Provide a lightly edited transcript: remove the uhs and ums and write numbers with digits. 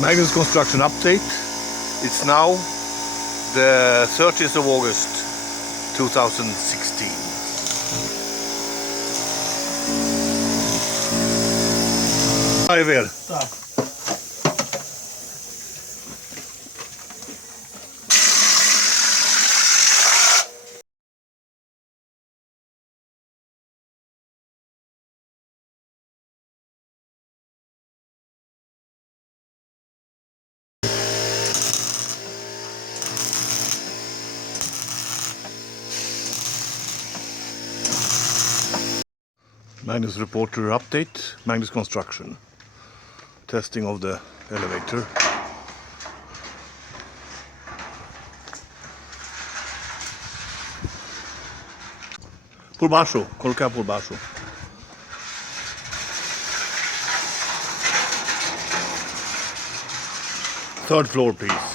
Magnus Construction update. It's now the 30th of August 2016. Hej vel. Tack. Magnus Reporter update. Magnus Construction. Testing of the elevator. Por baixo, colocar por baixo. Third floor, please.